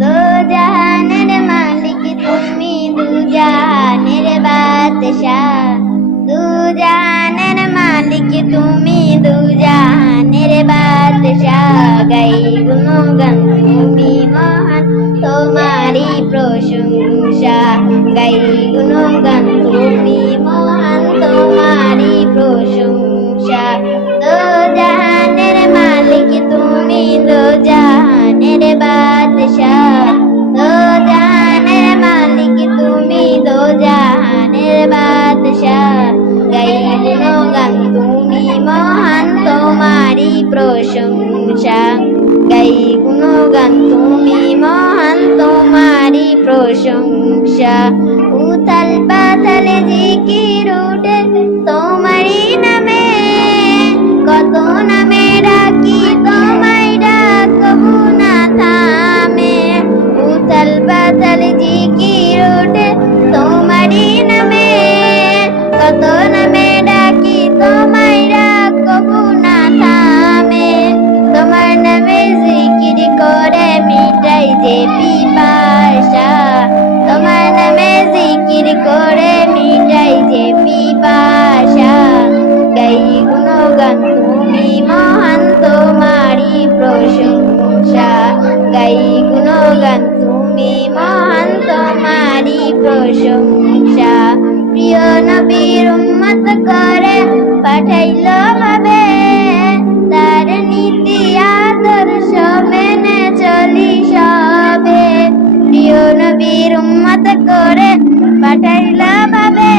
দুজাহানের মালিক তুমি, দুজাহানের বাদশাহ। দুজাহানের মালিক তুমি, দুজাহানের বাদশাহ। গাই গুণগান তুমি মহান, তোমারই প্রশংসা। গাই গুণগান তুমি মহান, তোমারই প্রশংসা। দুজাহানের মালিক তুমি, দুজাহানের বাদশাহ। দুজাহানের মালিক তুমি, দুজাহানের বাদশাহ। গাই গুণগান তুমি মহান, তোমারই প্রশংসা। গাই গুণগান তুমি মহান, তোমারই প্রশংসা। উথাল পাথাল জিকির উঠে তোমারই নামে, কত নামে ডাকি তোমায় ডাকবো না থামে। উথাল পাথাল জিকির উঠে তোমারই নামে, কত নামে ডাকি তোমায় ডাকবো না থামে। তোমার নামে জিকির করে মিটাই যে পিপাসা, তোমার নামে জিকির করে মিটাই যে পিপাসা। গাই গুণগান তুমি মহান, তোমারই প্রশংসা। গাই গুণগান তুমি মহান, তোমারই প্রশংসা। প্রিয় নবীর উম্মত করে পাঠাইল ভাবে, তার নীতি আদর্শ মেনে চলি সবে। প্রিয় নবীর উম্মত করে পাঠাইল ভাবে,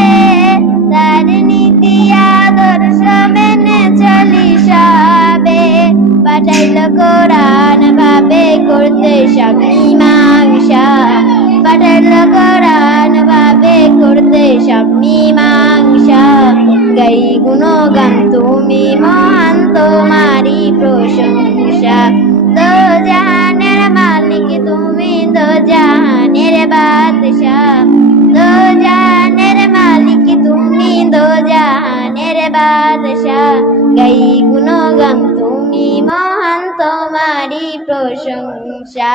তার নীতি আদর্শ মেনে চলি সবে। পাঠাইল কোরআন ভাবে করতে সব মীমাংসা। পাঠাইল কোরআন ভাবে করতে সব মীমাংসা। গাই গুণগান তুমি মহান, তোমারই প্রশংসা। দুজাহানের মালিক তুমি, দুজাহানের বাদশাহ। দুজাহানের মালিক তুমি, দুজাহানের বাদশাহ। গাই গুণগান তুমি মহান, তোমারই প্রশংসা।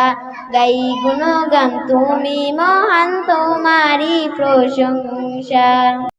গাই গুণগান তুমি মহান, তোমারই প্রশংসা।